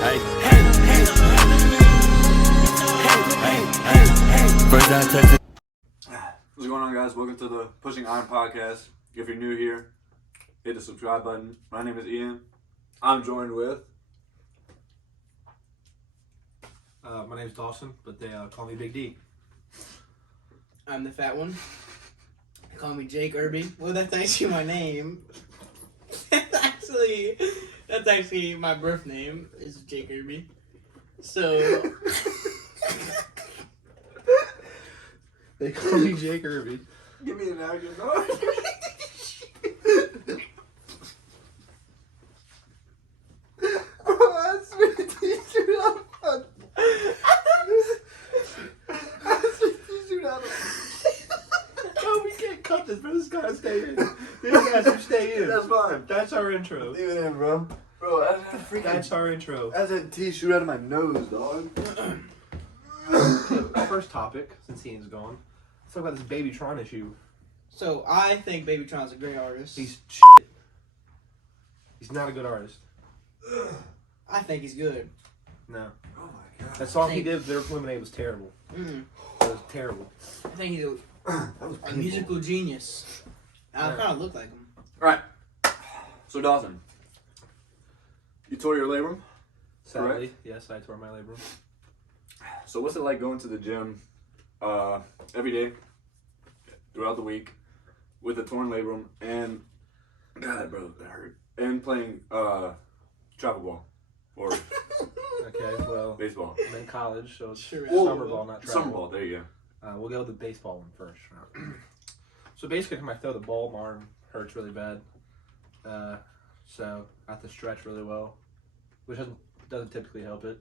Hey, hey, hey, hey, hey, hey. First I touch it. What's going on, guys? Welcome to the Pushing Iron Podcast. If you're new here, hit the subscribe button. My name is Ian. I'm joined with... My name's Dawson, but they call me Big D. I'm the fat one. They call me Jake Irby. Well, that's actually my name. That's actually my birth name is Jake Irby. So They call me Jake Irby. Give me an actor, dog. That's my t-shirt on. That's my t-shirt on. No, we can't cut this, bro. This gotta stay in. This has to stay in. That's fine. That's our intro. Leave it in, bro. Bro, That's our intro. That's a t-shirt out of my nose, dog. First topic, since Ian's gone. Let's talk about this Babytron issue. So I think Babytron's a great artist. He's shit. He's not a good artist. I think he's good. No. Oh my god. That song he did, Their Lemonade, was terrible. Mm. It was terrible. I think he's That was a painful. musical genius. I kind of look like him. Alright. So, Dawson. You tore your labrum? Sadly, Correct. yes, I tore my labrum. So, what's it like going to the gym every day throughout the week with a torn labrum and, God, bro, it hurt. And playing travel ball or Okay, well, baseball. I'm in college, so it's Sure. summer ball, not travel. Summer ball, there you go. We'll go with the baseball one first. So basically, when I throw the ball, my arm hurts really bad. So I have to stretch really well, which doesn't typically help it.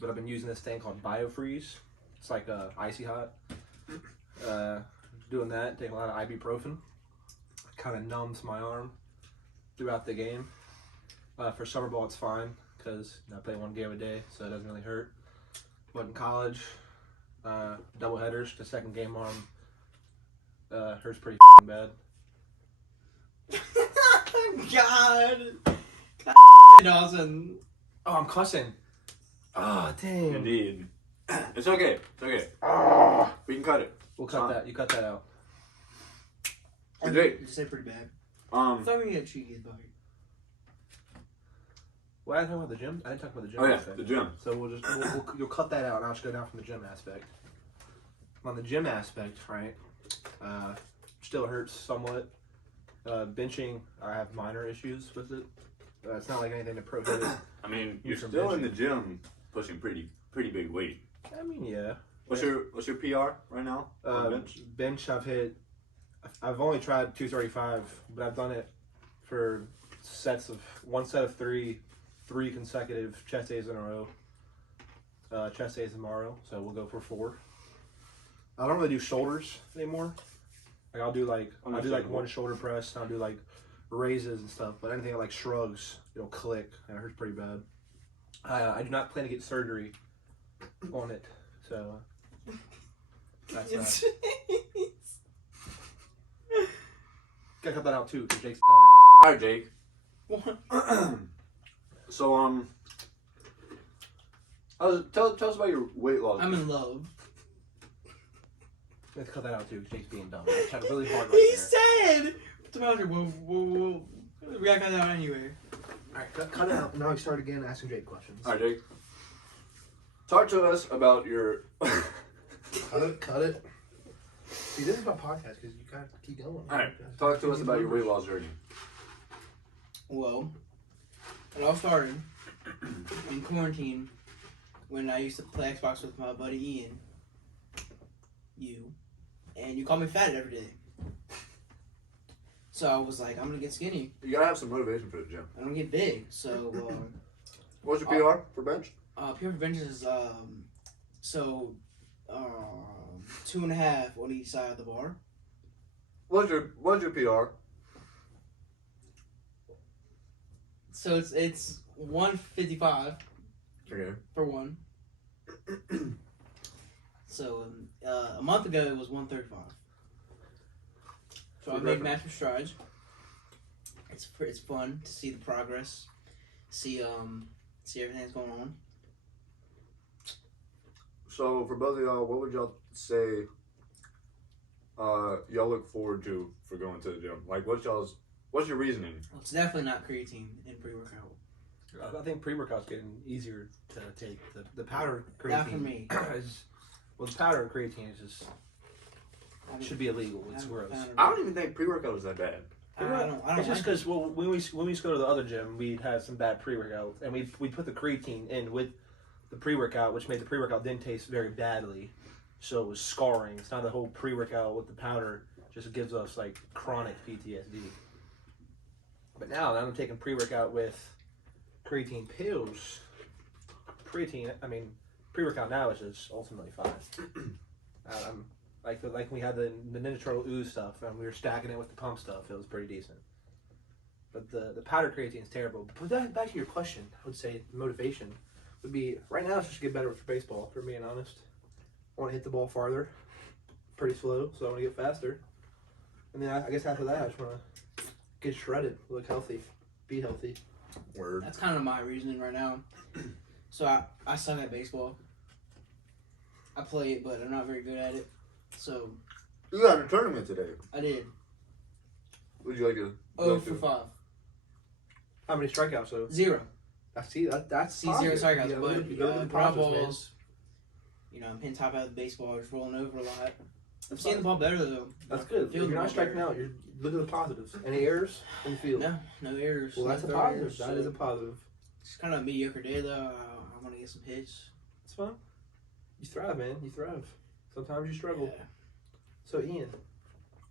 But I've been using this thing called BioFreeze. It's like icy hot. Doing that, taking a lot of ibuprofen. Kind of numbs my arm throughout the game. For summer ball, it's fine because I play one game a day, so it doesn't really hurt. But in college, double headers, the second game arm hurts pretty bad. God. Dawson. Oh, I'm cussing. Oh, dang. Indeed. It's okay. It's okay. Oh. We can cut it. We'll cut that. You cut that out. So, Jake, You say pretty bad. I thought we had a cheeky bite. Well, I didn't talk about the gym. I didn't talk about the gym. oh yeah, aspect. the gym. So you'll cut that out, and I'll just go down from the gym aspect. On the gym aspect, right? Still hurts somewhat. Benching, I have minor issues with it. It's not like anything to prohibit. I mean, you're from still in benching. the gym pushing pretty big weight. I mean, yeah. What's your PR right now? on the bench? I've only tried 235, but I've done it for one set of three consecutive chest days in a row. Chest days tomorrow, so we'll go for 4. I don't really do shoulders anymore. Like I'll do one shoulder press, and I'll do like raises and stuff. But anything like shrugs, it'll click, and it hurts pretty bad. I do not plan to get surgery on it, so that's that. Gotta cut that out too, because Jake's dumb. Alright, Jake. So tell us about your weight loss. I'm in love. Let's cut that out too. Jake's being dumb. I tried really hard right He there. said! What's the matter? We gotta cut that out anyway. Alright, cut it out. Now we start again asking Jake questions. Alright, Jake. Talk to us about your... Cut it. See, this is my podcast because you gotta keep going. Alright, talk to us about your weight loss journey. Well, it all started in quarantine when I used to play Xbox with my buddy Ian. And you call me fat every day. So I was like, I'm gonna get skinny. You gotta have some motivation for the gym. I'm gonna get big. So What's your PR for bench? PR Prevention is 2.5 on each side of the bar. What's your PR? So it's 155 Okay. for one. So a month ago it was 135. So I've made massive strides. It's fun to see the progress. See see everything that's going on. So for both of y'all, what would y'all say y'all look forward to for going to the gym? Like, what's your reasoning? Well, it's definitely not creatine in pre-workout. I think pre-workout's getting easier to take. The powder creatine Not for me. is, well, the powder and creatine is just should be illegal. It's gross. I don't even think pre-workout is that bad. I don't It's just like because when we used to go to the other gym, we'd have some bad pre-workout, and we put the creatine in with the pre-workout, which made the pre-workout then taste very badly. So it was scarring. It's not the whole pre-workout with the powder just gives us like chronic PTSD. But now that I'm taking pre-workout with creatine pills, pre-workout now is just ultimately fine. Like we had the Ninja Turtle ooze stuff, and we were stacking it with the pump stuff. It was pretty decent. But the powder creatine is terrible. But back to your question, I would say motivation would be right now. It's just to get better with baseball. For being honest, I want to hit the ball farther, pretty slow, so I want to get faster. And then I guess after that, I just want to get shredded, look healthy, be healthy. Word. That's kind of my reasoning right now. So I suck at baseball. I play it, but I'm not very good at it. So You got a tournament today. I did. Would you like to? 0 for 5. How many strikeouts? So 0. that's See 0 strikeouts, You but go to the ground positives, man. balls. I'm hitting top out of the baseball, just rolling over a lot. I'm seeing the ball better though. That's good. If Fielding you're not the ball striking better. out, you're looking at the positives. Any errors in the field? No errors. Well, that's a no positive. errors, That so is a positive. It's kind of a mediocre day though. I want to get some hits. It's fun. You thrive, man. You thrive. Sometimes you struggle. Yeah. So, Ian,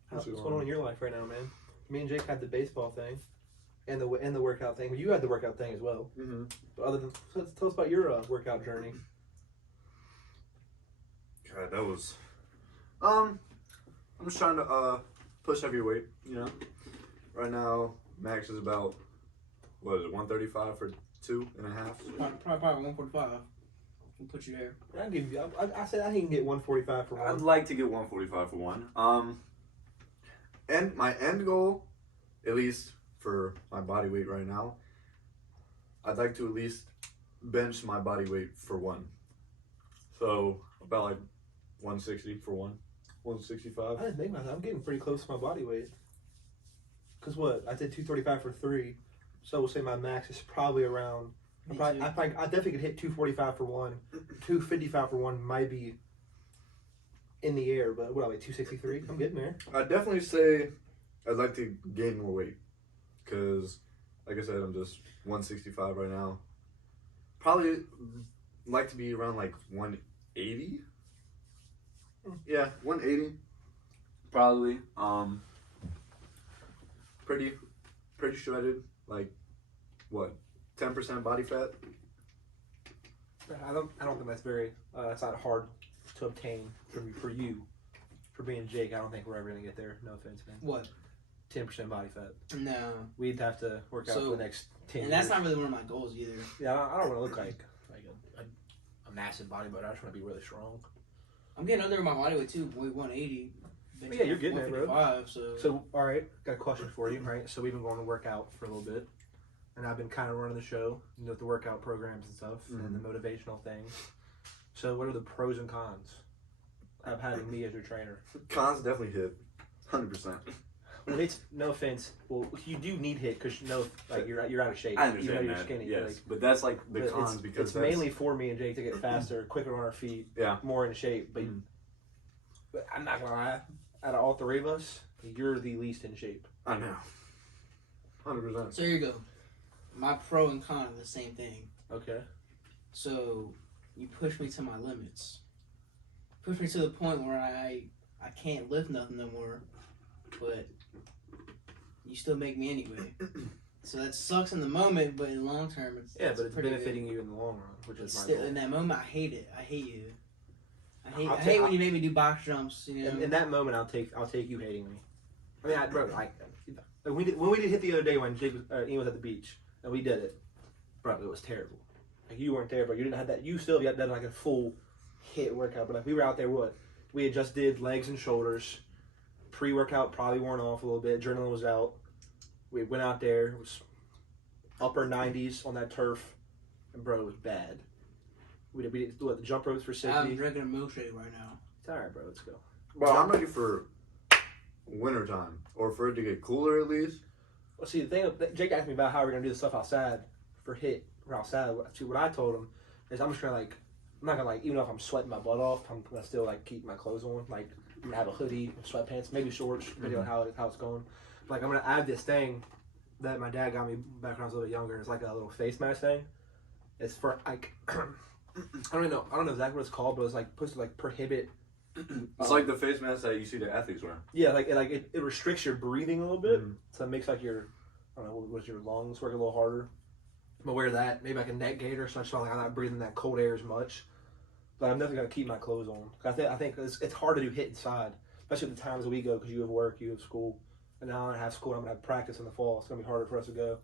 What's what's going going on on? in your life right now, man? Me and Jake had the baseball thing, and the workout thing. Well, you had the workout thing as well. Mm-hmm. But other than, tell us about your workout journey. God, that was. I'm just trying to push heavy weight. Right now max is about what is it 135 for 2.5. Probably 145. We'll put you there. I give you. I said I can get 145 for I'd one. like to get 145 for one. And my end goal, at least for my body weight right now, I'd like to at least bench my body weight for one. So about like 160 for one, 165. I didn't think about that. I'm getting pretty close to my body weight. Cause what? I did 235 for 3, so we'll say my max is probably around. Me I too. definitely could hit 245 for one. 255 for one might be in the air, but what are we? 263? I'm getting there. I'd definitely say I'd like to gain more weight, cause like I said, I'm just 165 right now. Probably like to be around like 180. Yeah, 180. Probably. Pretty shredded. Like what? 10% body fat. I don't think that's very. That's not hard to obtain for you. For being Jake, I don't think we're ever gonna get there. No offense, man. What? 10% body fat. No. We'd have to work out So- for the next 10 And years. that's not really one of my goals either. Yeah, I don't want to look like a massive bodybuilder. I just want to be really strong. I'm getting under my body weight too. Weigh 180. Well, yeah, you're getting there, bro. 155, so. So, all right, got a question for you, right? So we've been going to work out for a little bit, and I've been kind of running the show, with the workout programs and stuff, and the motivational things. So, what are the pros and cons of having me as your trainer? Cons definitely hit. 100%. Well, it's no offense. Well, you do need hit because you're out of shape. I understand even though you're that. skinny. Yes, like, but that's like the but cons it's, because it's that's, mainly for me and Jake to get faster, quicker on our feet, Yeah. more in shape. But, Mhm. but I'm not gonna lie. Out of all three of us, you're the least in shape. I know. 100%. So here you go. My pro and con are the same thing. Okay. So you push me to my limits. Push me to the point where I can't lift nothing no more. But you still make me anyway. So that sucks in the moment, but in the long term, it's Yeah, but it's pretty benefiting good. you in the long run, which is my Still, goal. in that moment, I hate it. I hate you. I I'll hate ta- when you make me do box jumps. In that moment, I'll take you hating me. I mean, when we did hit the other day when Jake was, Ian was at the beach and we did it, bro, it was terrible. Like you weren't there, but you didn't have that. You still have done like a full hit workout, but like we were out there. We had just did legs and shoulders. Pre-workout probably worn off a little bit. Adrenaline was out. We went out there. It was upper 90s on that turf. and bro, it was bad. We did the jump ropes for 60. I'm drinking a milkshake right now. It's alright, bro. Let's go. Bro, I'm ready for winter time, or for it to get cooler at least. Well, see, the thing Jake asked me about how we're gonna do the stuff outside for HIT or outside. See, what I told him is I'm just gonna I'm not gonna even though if I'm sweating my butt off, I'm gonna still keep my clothes on. Like I'm gonna have a hoodie, sweatpants, maybe shorts, depending on how it's going. Like I'm gonna add this thing that my dad got me back when I was a little younger. It's like a little face mask thing. It's for I don't know exactly what it's called, but it's supposed to prohibit. It's like the face mask that you see the athletes wear. Yeah, it restricts your breathing a little bit, so it makes your I don't know, was your lungs work a little harder. I'm gonna wear that, maybe a neck gaiter, so I'm not breathing that cold air as much. But I'm definitely gonna keep my clothes on. I think it's hard to do HIT inside, especially at the times that we go because you have work, you have school, and now I'm gonna have school. I'm gonna have practice in the fall. It's gonna be harder for us to go,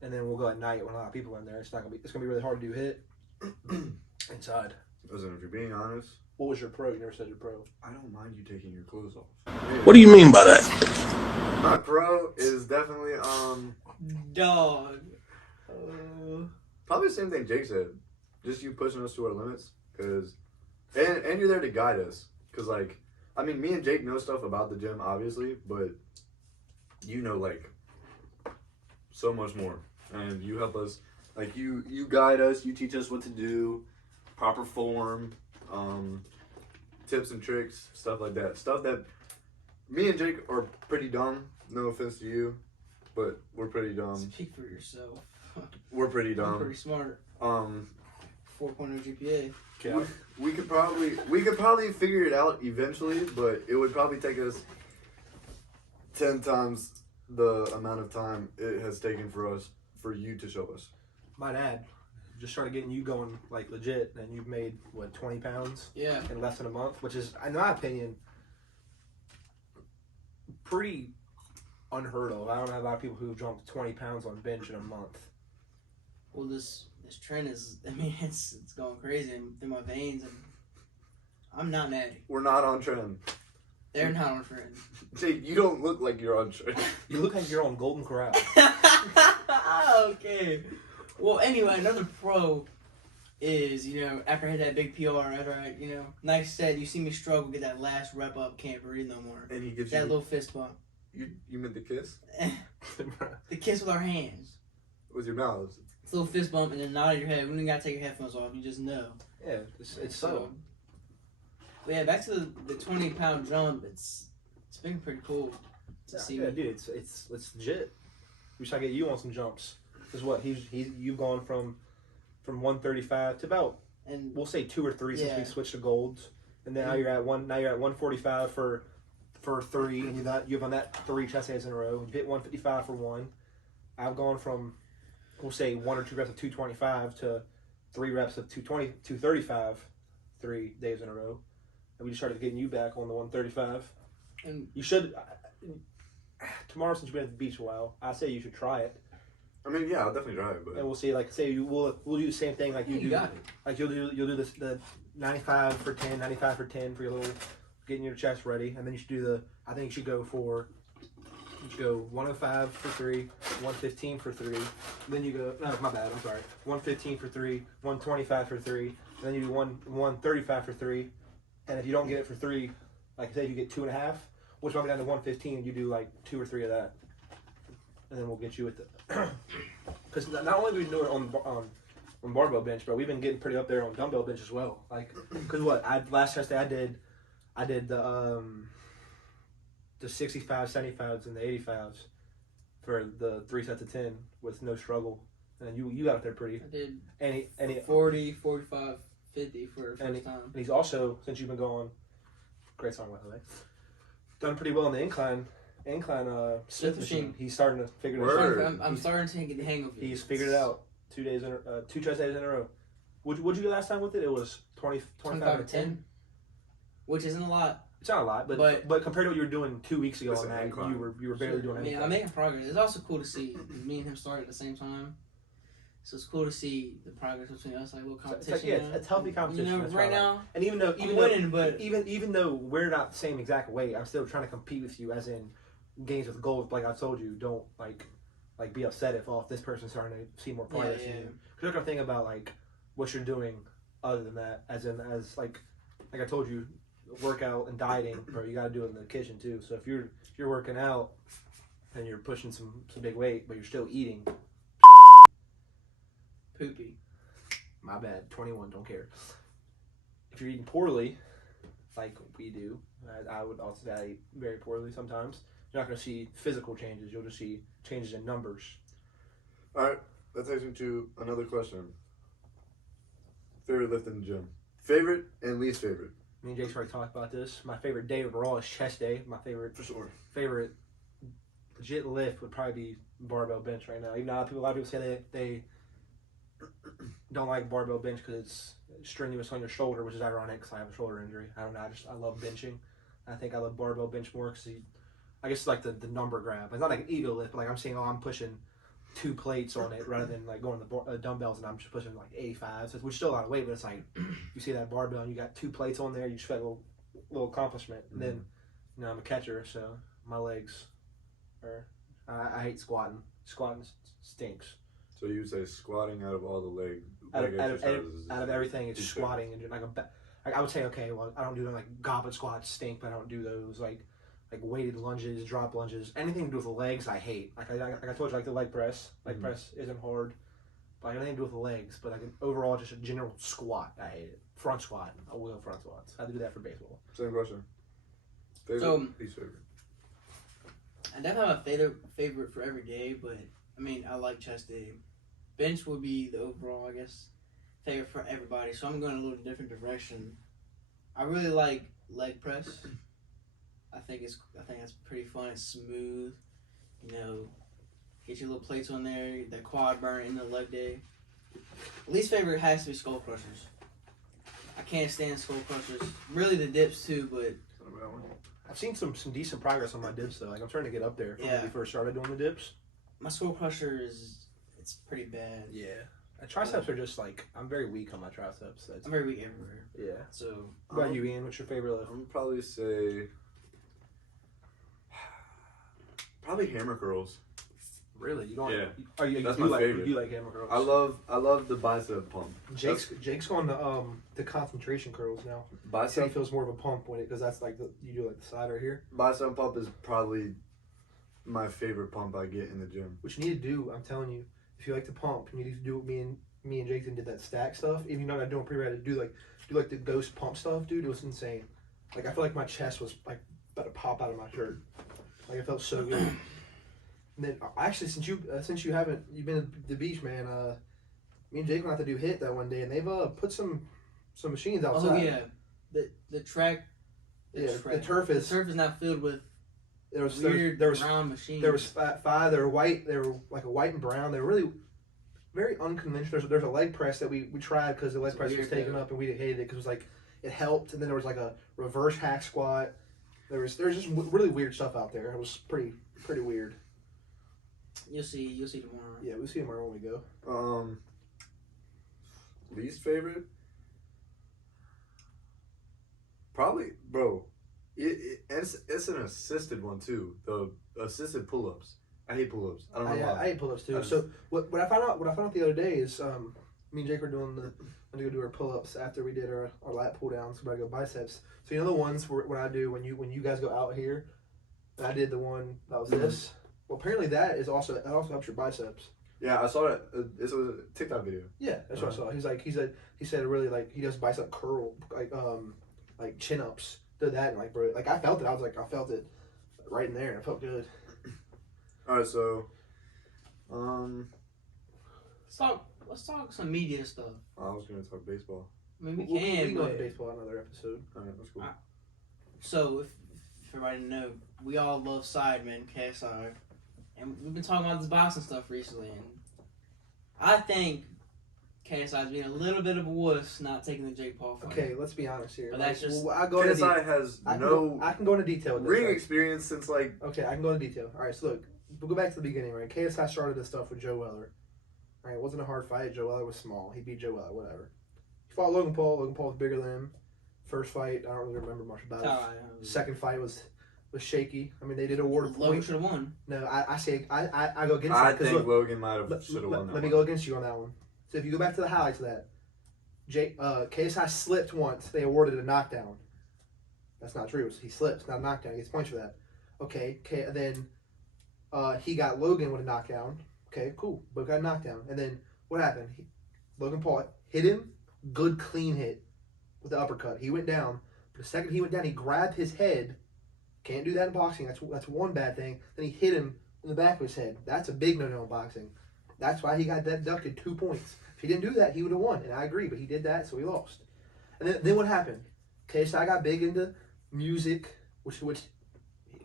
and then we'll go at night when a lot of people are in there. It's gonna be really hard to do HIT inside. Listen, if you're being honest, What was your pro? You never said your pro. I don't mind you taking your clothes off. What do you mean by that? My pro is definitely Dog. probably the same thing Jake said. Just you pushing us to our limits, and you're there to guide us. Cause me and Jake know stuff about the gym, obviously, but you know so much more, and you help us. You guide us, you teach us what to do, proper form, tips and tricks, stuff like that. Stuff that me and Jake are pretty dumb. No offense to you, but we're pretty dumb. Speak for yourself. We're pretty I'm dumb. pretty smart. 4.0 GPA. Yeah. We could probably figure it out eventually, but it would probably take us 10 times the amount of time it has taken for you to show us. My dad just started getting you going legit, and you've made 20 pounds Yeah. in less than a month, which is, in my opinion, pretty unheard of. I don't know a lot of people who've jumped 20 pounds on bench in a month. Well, this trend is, it's going crazy through my veins, and I'm not natty. We're not on trend. They're not on trend. Jake, you don't look like you're on trend. You look like you're on Golden Corral. Okay. Well, anyway, another pro is, after I had that big PR, after I, nice set, you see me struggle, get that last rep up, can't breathe no more. And he gives That you little fist bump. You meant the kiss The kiss with our hands. with your mouth. It's a little fist bump and then nod at your head. We don't even gotta take your headphones off. You just know. Yeah, it's subtle. But yeah, back to the 20-pound jump. It's been pretty cool to see. Yeah, dude, it's legit. We should get you on some jumps. Because what you've gone from 135 to about, And we'll say 2 or 3 since Yeah. we switched to golds, and then now you're at 145 for 3, and you've done that 3 chest days in a row. You hit 155 for 1. I've gone from, we'll say 1 or 2 reps of 225 to 3 reps of 235 3 days in a row. And we just started getting you back on the 135. And You should tomorrow, since you've been at the beach a while, I say you should try it, Yeah, I'll definitely try it, but and we'll see. We'll do the same thing like you you do. got it. Like you'll do the 95 for 10, 95 for 10 for your little getting your chest ready, and then you should do I think you should go 105 for 3, 115 for 3. Then you go, no, my bad, I'm sorry. 115 for 3, 125 for 3, and then you do 135 for 3. And if you don't get it for 3, like I said, you get 2.5, which might be down to 115, and you do 2 or 3 of that. And then we'll get you with the, because not only do we do it on barbell bench, but we've been getting pretty up there on dumbbell bench as well. Because last chest day I did the 65, 75s, and the 85s for the 3 sets of 10 with no struggle. And you got up there pretty. I did And 40, 45, 50 for the and first time. he's also, since you've been going, great song by the way, done pretty well in the incline Smith machine. He's starting to figure it Word. out. I'm starting to get the hang of it. He's figured it out. 2 days 2 chest days in a row. What'd you get last time with it? It was 25 to 10. Which isn't a lot. It's not a lot, but compared to what you were doing 2 weeks ago It's on an that, incline. you were barely doing anything. I'm making progress. It's also cool to see me and him start at the same time. So it's cool to see the progress between us, like little competition. It's healthy competition. That's right what I like. now, And even though I'm winning, but even though we're not the same exact weight, I'm still trying to compete with you, as in games with gold. Like I've told you, don't like be upset if this person's starting to see more progress in you. Because you're gonna think about like what you're doing other than that, as like I told you, workout and dieting, bro. You got to do it in the kitchen too. So if you're working out and you're pushing some big weight, but you're still eating, Poopy. my bad. 21, don't care. If you're eating poorly, like we do, I would also say I eat very poorly sometimes. You're not going to see physical changes. You'll just see changes in numbers. All right, that takes me to another question. Favorite lift in the gym? Favorite and least favorite? Me and Jake's already talked about this. My favorite day overall is chest day. My favorite For sure. favorite legit lift would probably be barbell bench right now. Even though a lot of people say they don't like barbell bench because it's strenuous on your shoulder, which is ironic because I have a shoulder injury. I don't know. I love benching. I think I love barbell bench more because I guess it's like the number grab. It's not like an ego lift, but like I'm saying, I'm pushing 2 plates on it rather than like going to the dumbbells and I'm just pushing like 85s, which is still a lot of weight, but it's like you see that barbell and you got 2 plates on there, you just got a little accomplishment. And then, you know, I'm a catcher, so my legs are. I hate squatting. Squatting stinks. So you would say squatting out of all the leg Out of exercises? everything, it's Least squatting and like I would say, okay, well, I don't do like goblet squats stink, but I don't do those like weighted lunges, drop lunges, anything to do with the legs. I hate. Like I told you, like the leg press. Leg press isn't hard, but like anything to do with the legs. But like overall, just a general squat, I hate it. Front squat, I will front squats. I had to do that for baseball. Same question. Favorite, So- least favorite. I definitely have a favorite for every day, but I mean, I like chest day. Bench would be the overall, I guess, favorite for everybody. So I'm going a little different direction. I really like leg press. I think that's pretty fun. It's smooth. You know, get your little plates on there. That quad burn in the leg day. Least favorite has to be skull crushers. I can't stand skull crushers. Really the dips too, but I've seen some decent progress on my dips though. Like I'm starting to get up there from when Yeah. we first started doing the dips. my skull crusher it's pretty bad. Yeah. Triceps are just like I'm very weak on my triceps. That's I'm very weak everywhere. yeah. So What about you, Ian? What's your favorite lift? I'm gonna probably say probably hammer curls. Really? You don't? Yeah. Are you? That's you my like, favorite. You like hammer curls? I love the bicep pump. Jake's going to concentration curls now. He Bicep feels more of a pump when it because that's like you do like the side right here. bicep pump is probably my favorite pump I get in the gym. What you need to do, I'm telling you, if you like to pump, you need to do what me and Jake did that stack stuff. Even though I don't pre-read, do like the ghost pump stuff, dude. It was insane. Like I feel like my chest was like about to pop out of my shirt. Like it felt so good. And then actually, since you've been at the beach, man. Me and Jake went out to do HIIT that one day, and they've put some machines outside. oh yeah, the track. The turf is not filled with there was weird there was round machines. there was 5. They were white. They were like a white and brown. They were really very unconventional. There's a leg press that we tried because the leg It's press was weird, taken though. up and we hated it because it was like it helped. And then there was like a reverse hack squat. There's just really weird stuff out there. It was pretty weird. You'll see tomorrow. Yeah, we'll see tomorrow when we go. Least favorite? Probably, bro. It's an assisted one too. The assisted pull-ups. I hate pull-ups. I don't know why. I hate pull-ups too. I just- So what I found out the other day is me and Jake were doing going to go do our pull-ups after we did our lat pull downs. We're going to go biceps. So you know the ones what I do when you guys go out here, and I did the one that was this. Well, apparently that also helps your biceps. Yeah, I saw that. It's a TikTok video. Yeah, that's what I saw. He said really like he does bicep curl like chin ups. Did that and like bro, like I felt it. I felt it right in there. And it felt good. All right, so Let's talk some media stuff. I was gonna talk baseball. I mean, we We can. can go into but- baseball another episode. All right, that's cool. So if everybody know, we all love Sidemen, KSI, and we've been talking about this boxing stuff recently, and I think KSI's being a little bit of a wuss not taking the Jake Paul fight. Okay, let's be honest here. But that's just- I go into KSI has I no can go into detail with this. ring right? experience since like Okay, I can go into detail. All right, so look, we'll go back to the beginning, right? KSI started this stuff with Joe Weller. All right, it wasn't a hard fight. Joe Weller was small. He beat Joe Weller, whatever. He fought Logan Paul. Logan Paul was bigger than him. First fight, I don't really remember much about it. Second fight was was shaky. I mean, they did award a Logan point. should have won. No, I say I go against I that. 'Cause think look, Logan might have should have won that let me one. go against you on that one. So if you go back to the highlights of that, KSI slipped once. They awarded a knockdown. That's not true. He slips, not a knockdown. He gets points for that. Okay. Then he got Logan with a knockdown. Okay, cool. Both got a knockdown. And then what happened? Logan Paul hit him. Good clean hit with the uppercut. He went down. But the second he went down, he grabbed his head. Can't do that in boxing. That's one bad thing. Then he hit him in the back of his head. That's a big no-no in boxing. That's why he got deducted 2 points. If he didn't do that, he would have won. And I agree, but he did that, so he lost. And then what happened? KSI got big into music, which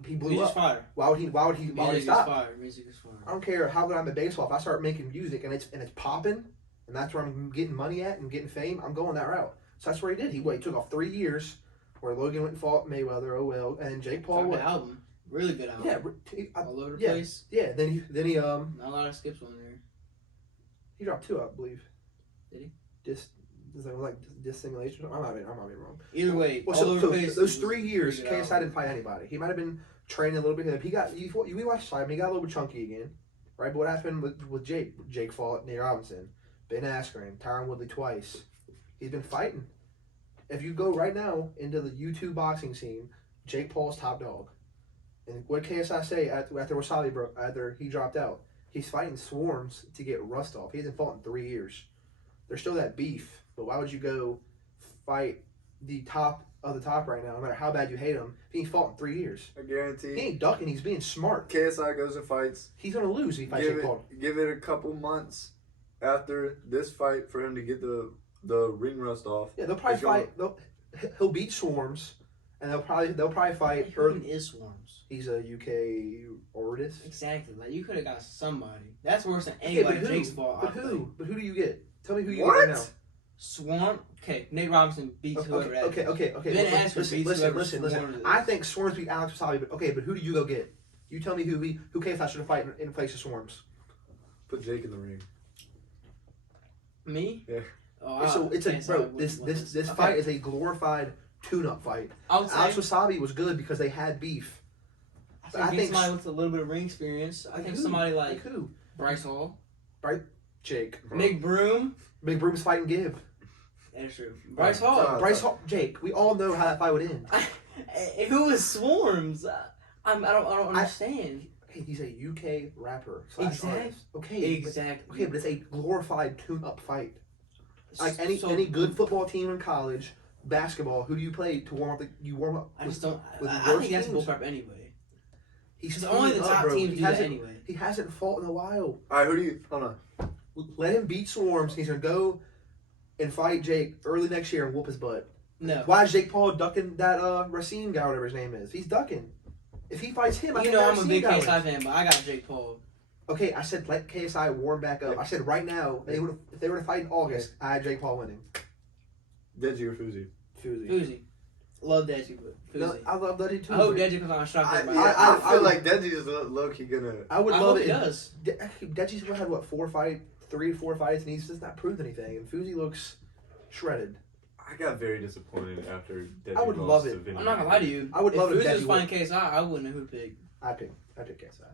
he blew Music's up. fire. Why would he Music is stop? fire. Music is fire. I don't care how good I'm at baseball. If I start making music and it's popping, and that's where I'm getting money at and getting fame, I'm going that route. So that's what he did. He took off 3 years, where Logan went and fought Mayweather. Oh well, and then Jake Paul. Good album. Really good album. Yeah, All over the yeah. place. yeah. Then he Not a lot of skips on there. he dropped 2, I believe. Did he? Just like dissimulation. I might be wrong. Either way, Well, all so over the place. those was 3 years, pretty good KSI album. didn't fight anybody. He might have been training a little bit. We watched Simon. He got a little bit chunky again, right? But what happened with Jake? Jake fought Nate Robinson, Ben Askren, Tyron Woodley twice. He's been fighting. If you go right now into the YouTube boxing scene, Jake Paul's top dog. And what KSI say after Wasabi after he dropped out? He's fighting Swarms to get rust off. He hasn't fought in 3 years. There's still that beef, but why would you go fight the top of the top right now, no matter how bad you hate him, if he ain't fought in 3 years? I He guarantee. ain't ducking, he's being smart. KSI goes and fights. He's gonna lose if he fights Jake Paul. Give it a couple months after this fight for him to get the ring rust off. Yeah, they'll probably He's gonna- fight. He'll beat Swarms, and they'll probably fight. Who even is Swarms? He's a UK artist. Exactly. Like, you could have got somebody. That's worse than Okay, but anybody who? Jake's fault. But I who? think. But who do you get? Tell me who you What? get right now. Swarm. Okay, Nate Robinson beats whoever that is. Okay. Ben Askren beats whoever Listen. Swarms is. I think Swarms beat Alex Wasabi, but who do you go get? You tell me who KSI should have fight in place of Swarms. Put Jake in the ring. Me? Yeah. Oh, It's KSI bro. would This win. Okay. fight is a glorified tune-up fight. I would say Alex Wasabi was good because they had beef. I think somebody with a little bit of ring experience. I think somebody like who? Bryce Hall, Jake. Nick Broom. Big Broom's fighting Gibb. That's true. Bryce Hall. Bryce Hall, Jake. We all know how that fight would end. Who is Swarms? I don't understand. Hey, he's a UK rapper. Exactly. Artist. Okay. Exactly. But it's a glorified tune-up fight. Like So- any good football team in college, basketball. Who do you play to warm up? You warm up. I just don't. with I worse think that's teams? bullcrap anyway. He's Because only the tuning up, top bro. teams He do that hasn't- anyway. He hasn't fought in a while. All right, who do you? Hold on. Let him beat Swarms. He's gonna go and fight Jake early next year and whoop his butt. No. Why is Jake Paul ducking that Racine guy, whatever his name is? He's ducking. If he fights him, I You think know that I'm a Racine big guy KSI wins. fan, but I got Jake Paul. Okay, I said let KSI warm back up. I said right now if they were to fight in August, I had Jake Paul winning. Deji or Fuzi? Fuzi. Fuzi. Love Deji, but Fuzi. No, I love Duddy too. I hope but Deji comes on a shock. I I feel would- like Deji is low key gonna. I would I love hope it. he if- does. Deji's had what 3 or 4 fights, and he's just not proved anything. And Fuzi looks shredded. I got very disappointed after Deji I would lost love to it. Vinny. I'm not gonna lie to you. I would love if if Fuzi was Deji fighting KSI, I wouldn't know who to pick. I pick KSI.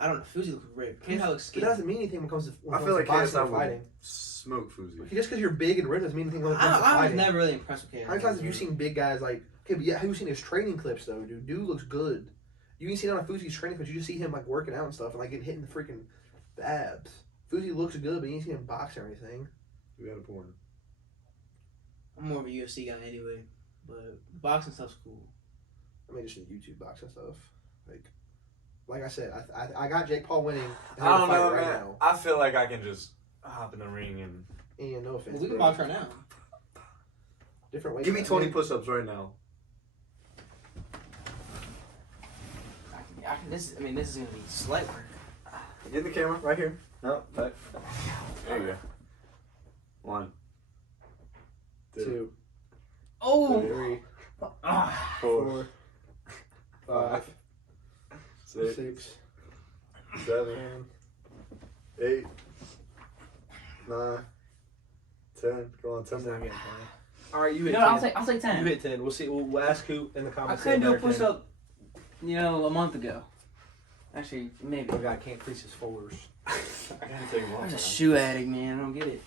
I don't know. Fuzi looks great. KSI looks But skinny. that doesn't mean anything when it comes to I feel like boxing KSI or would fighting. smoke Fuzi. Just because you're big and ripped doesn't mean anything when it comes to I was fighting. never really impressed with KSI. How many times have you seen big guys like? Okay, but yeah, have you seen his training clips though, dude? Dude looks good. You ain't seen on Fuzi's training clips. You just see him like working out and stuff and like getting hit in the freaking abs. Fuzi looks good, but you ain't seen him box or anything. We got a porn. I'm more of a UFC guy anyway, but boxing stuff's cool. I mean, just the YouTube boxing stuff. Like I said, I got Jake Paul winning. And I don't fight know, right man. now. I feel like I can just hop in the ring and And no offense, Well, we can bro. box right now. Different ways. give me 20 push-ups right now. This is gonna be slight work. Get the camera right here. No, back. There you go. 1, 2, Oh! 3, Ah. 4, 5, 6, 6, 7, 8, 9, 10. Go on, 10 more. All right, you hit No, 10. I'll take You 10. hit 10. We'll see. We'll ask who in the I comments. couldn't do a better 10. push up a month ago. Actually, maybe. The guy can't fleece his fours. I gotta take him I'm off. a shoe addict, man. I don't get it.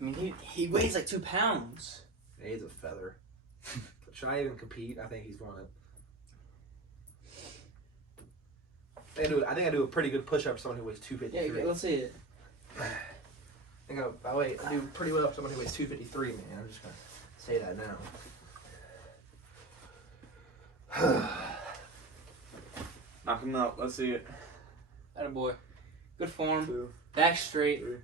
I mean, he weighs like 2 pounds. He's a feather. Should I even compete? I think he's won it. I think I do a pretty good push up for someone who weighs 253. Yeah, let's see it. I do pretty well for someone who weighs 253, man. I'm just gonna say that now. Knock him out. Let's see it. Attaboy. Good form. 2, Back straight. 3,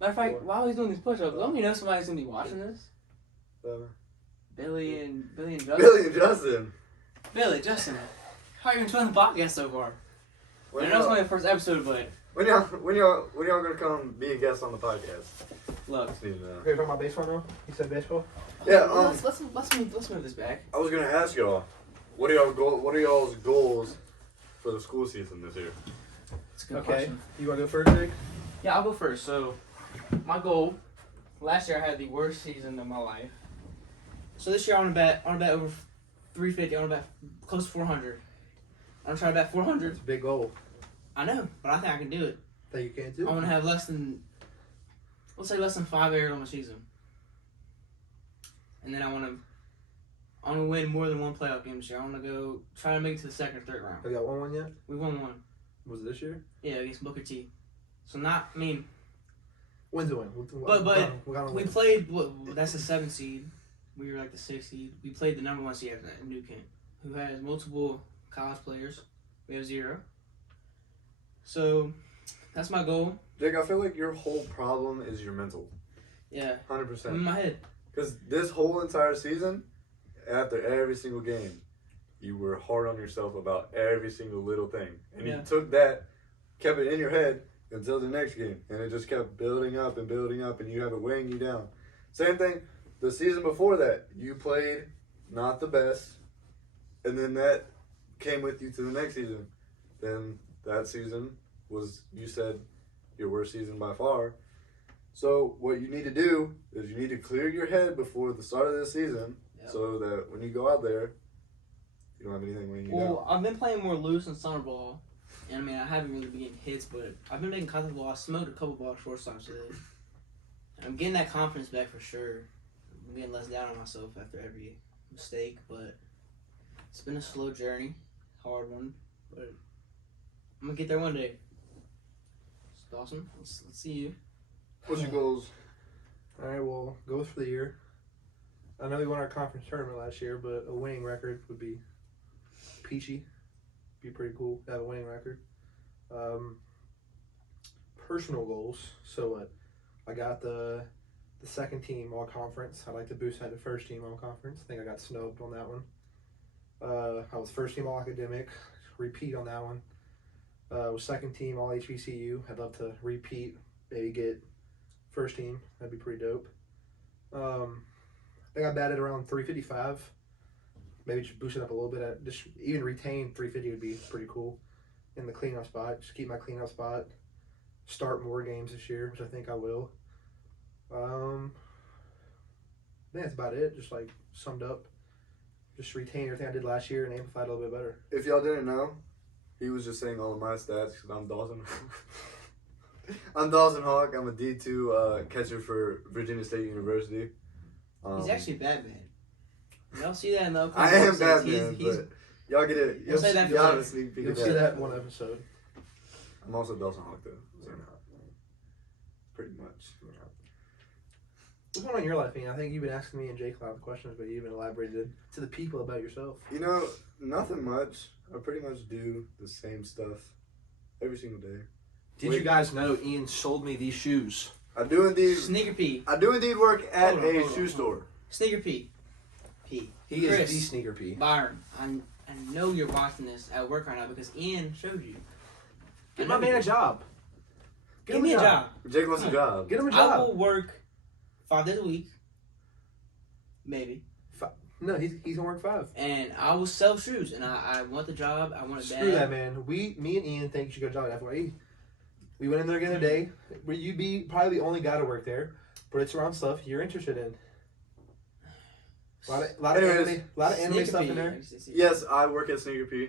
Matter of fact, 4. while he's doing these push-ups, let me know somebody's gonna be watching this. 7. Billy and Justin. Billy and Justin. Billy, Justin. How are you enjoying the podcast so far? When I know it's y'all, only the first episode, but when y'all gonna come be a guest on the podcast? look. Just need to know. Okay, you're talking about baseball now? You said baseball? Yeah. let's move this back. I was gonna ask y'all, what are y'all's goals for the school season this year? It's a good Okay. question. You want to go first, Jake? Yeah, I'll go first. So, my goal. Last year I had the worst season of my life. So this year I want to bet over 350. I want to bet close to 400. I'm gonna try to bet 400. It's a big goal. I know, but I think I can do it. That you can't do. I want to have less than 5 errors on the season, and then I want to win more than one playoff game this year. I want to go try to make it to the second or third round. Have you got one yet? We won one. Was it this year? Yeah, against Booker T. So When's the win? we played. That's the 7th seed. We were like the 6th seed. We played the number 1 seed after that, New Kent, who has multiple college players. We have 0. So that's my goal. Jake, I feel like your whole problem is your mental. Yeah, 100%. I'm in my head. Because this whole entire season, after every single game, you were hard on yourself about every single little thing. And Yeah. you took that, kept it in your head until the next game. And it just kept building up, and you have it weighing you down. Same thing, the season before that, you played not the best. And then that came with you to the next season. Then that season was, you said, your worst season by far. So what you need to do is you need to clear your head before the start of this season, Yep. so that when you go out there, you don't have anything weighing you Well, down. I've been playing more loose in summer ball, and I mean I haven't really been getting hits, but I've been making contact ball. I smoked a couple balls shortstops today. I'm getting that confidence back for sure. I'm getting less down on myself after every mistake, but it's been a slow journey, hard one, but I'm gonna get there one day. It's Dawson, let's see you. What's your goals? All right, well, goals for the year. I know we won our conference tournament last year, but a winning record would be peachy. Be pretty cool to have a winning record. Personal goals. So what? I got the second team all conference. I'd like to boost that to first team all conference. I think I got snubbed on that one. I was first team all academic. Repeat on that one. Was second team all HBCU. I'd love to repeat. Maybe get first team. That'd be pretty dope. I think I batted around 355. Maybe just boost it up a little bit. Just even retain 350 would be pretty cool in the cleanup spot. Just keep my cleanup spot. Start more games this year, which I think I will. I think that's about it. Just like summed up. Just retain everything I did last year and amplify it a little bit better. If y'all didn't know, he was just saying all of my stats because I'm Dawson. I'm Dawson Hawk. I'm a D2 catcher for Virginia State University. He's actually Batman. Y'all see that in the I upcoming am episodes. Batman, He's but y'all get it. We'll say that for y'all have later. a sneak peek You'll of see that in one episode. I'm also Dawson Hawk though. So pretty much. What's going on in your life, Ian? I think you've been asking me and Jake a lot of questions, but you even elaborated to the people about yourself. You know, nothing much. I pretty much do the same stuff every single day. Did you guys know Ian sold me these shoes? I do indeed. Sneaker P. I do indeed work at Hold on, a hold on, shoe hold store. Sneaker P. P. He Chris, is the sneaker P. Byron, I know you're watching this at work right now because Ian showed you. Get my man a job. Give me a job. Jake wants a job. Get him a I job. will work 5 days a week. Maybe. No, he's gonna work 5. And I will sell shoes. And I want the job. I want it bad. Screw that, man. Me and Ian think you should go to job at FYE. We went in there again today. You'd be probably the only guy to work there, but it's around stuff you're interested in. A lot of Anyways, anime stuff in there. Yes, I work at Sneaker P.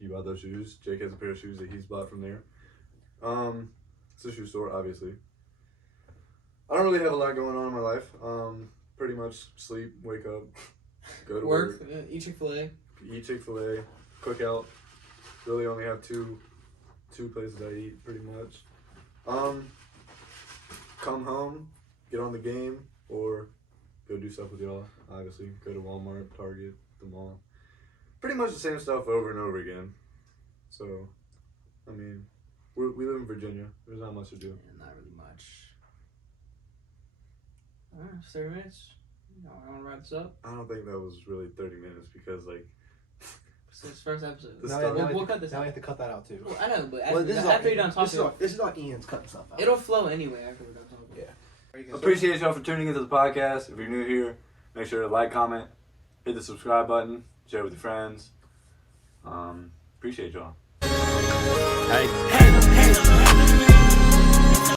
You bought those shoes. Jake has a pair of shoes that he's bought from there. It's a shoe store, obviously. I don't really have a lot going on in my life. Pretty much sleep, wake up, go to work, eat Chick-fil-A. eat Chick-fil-A, cook out. Really only have two places I eat, pretty much. Come home, get on the game, or go do stuff with y'all. Obviously, go to Walmart, Target, the mall. Pretty much the same stuff over and over again. So, I mean, we live in Virginia. There's not much to do. Yeah, not really much. Alright, 30 minutes. Y'all want to wrap this up? I don't think that was really 30 minutes because, like, It's the first episode. The Now stuff- We'll cut this Now out. we have to cut that out too. Well, I know, but Well, after you're done talking, this is all Ian's cutting stuff out. it'll flow anyway after we're done talking. Yeah. appreciate y'all for tuning into the podcast. If you're new here, make sure to like, comment, hit the subscribe button, share with your friends. Appreciate y'all. Hey.